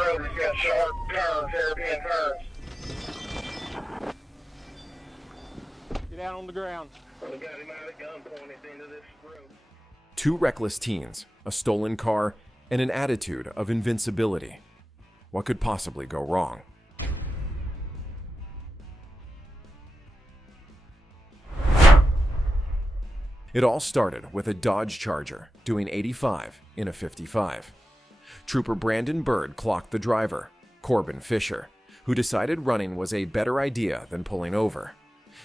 road has got sharp turns, hairpin turns. Get down on the ground. We got him out of gun pointed into this road. Two reckless teens, a stolen car, and an attitude of invincibility. What could possibly go wrong? It all started with a Dodge Charger doing 85 in a 55. Trooper Brandon Bird clocked the driver, Corbin Fisher, who decided running was a better idea than pulling over.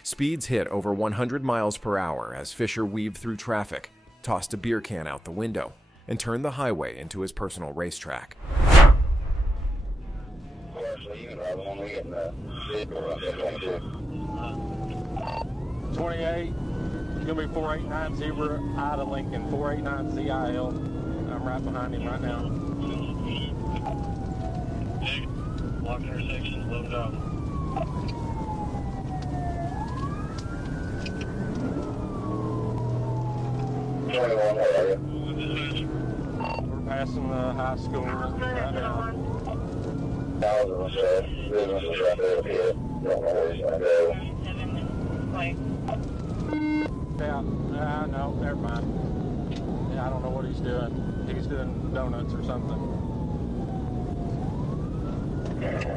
Speeds hit over 100 miles per hour as Fisher weaved through traffic, tossed a beer can out the window, and turned the highway into his personal racetrack. 28, it's going to be 4890 out of Lincoln, 489ZIL. I'm right behind him right now. Block intersections, load up. We're passing the high school right now. Business is right there up here. Don't know where he's going to go. Yeah, no, never mind. Yeah, I don't know what he's doing. He's doing donuts or something.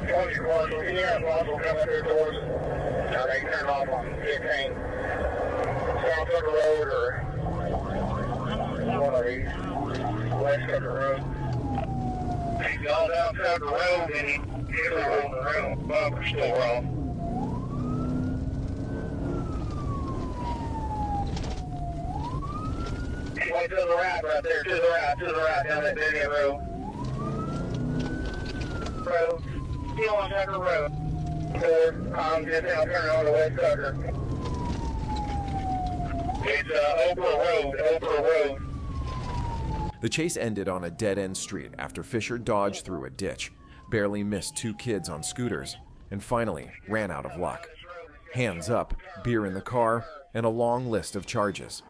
Close your commercial. Can you have Russell come up here towards us? Now they turn off on 15. South Tucker Road or one of these. West Tucker Road. He's gone down Tucker Road and he's on the road. Bumper's still wrong. Way to the right there, to the right, down that Indian Road. Still on Tucker Road. I'm just now turning on to West Tucker. It's Oprah Road. The chase ended on a dead-end street after Fisher dodged through a ditch, barely missed two kids on scooters, and finally ran out of luck. Hands up, beer in the car, and a long list of charges.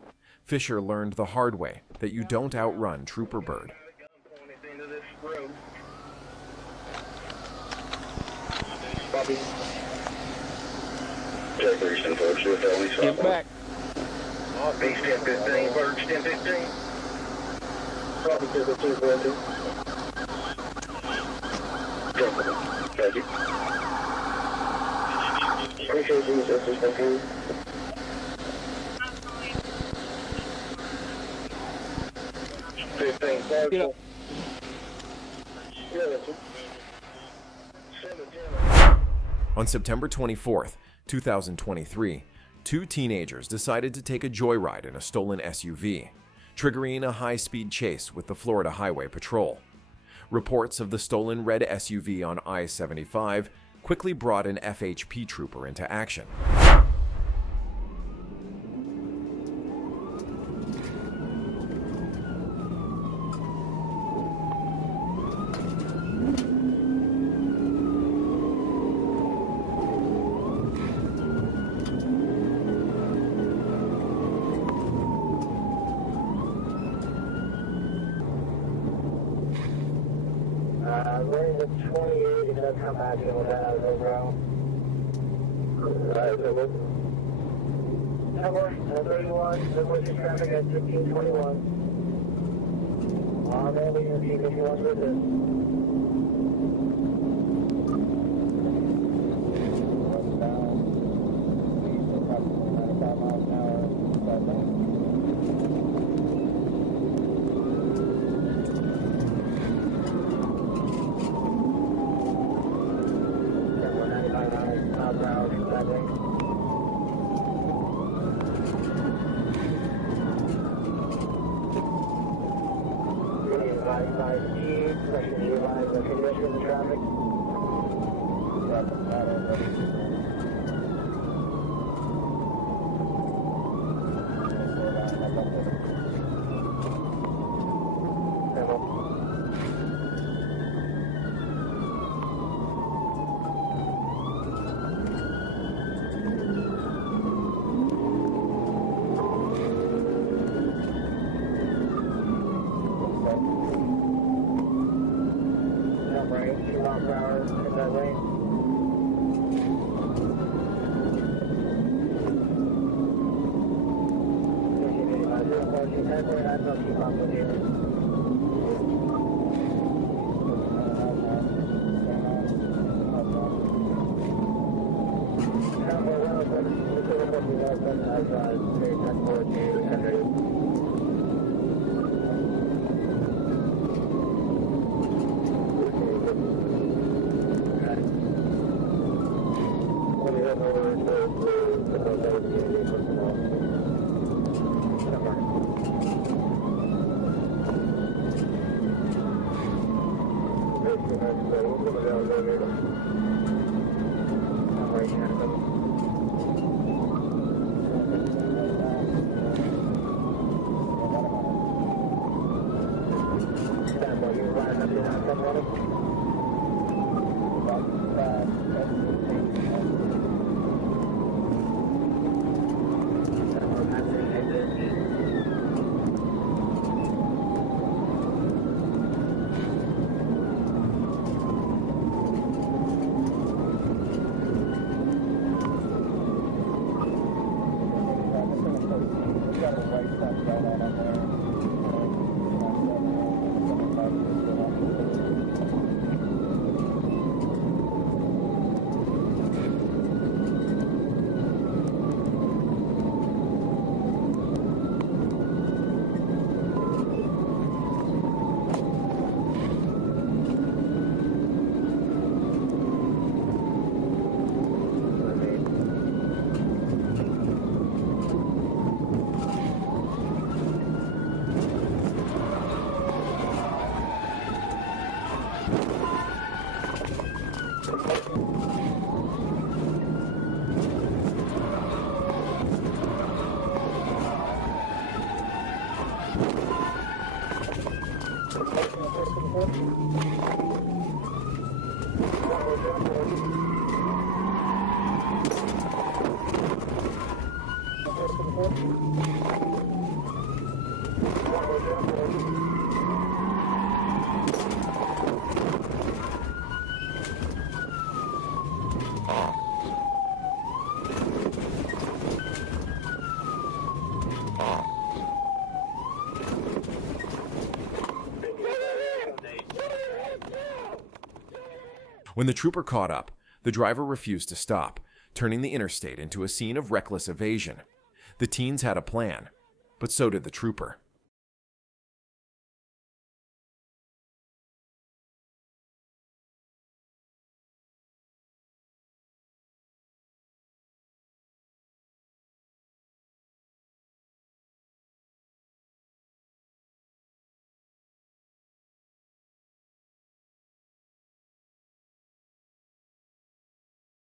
Fisher learned the hard way that you don't outrun Trooper Bird. Get back. Beast 1015, Birds 1015. Copy, 242. Thank you. Appreciate you, assistance, thank you. Get up. On September 24th, 2023, two teenagers decided to take a joyride in a stolen SUV, triggering a high-speed chase with the Florida Highway Patrol. Reports of the stolen red SUV on I-75 quickly brought an FHP trooper into action. We're in the 28, you're going to come back and we'll head out of the road. Number 31, emergency traffic at 1521. Man, we can see if you want with us. Right. miles per hour in that lane. Keep up with you. When the trooper caught up, the driver refused to stop, turning the interstate into a scene of reckless evasion. The teens had a plan, but so did the trooper.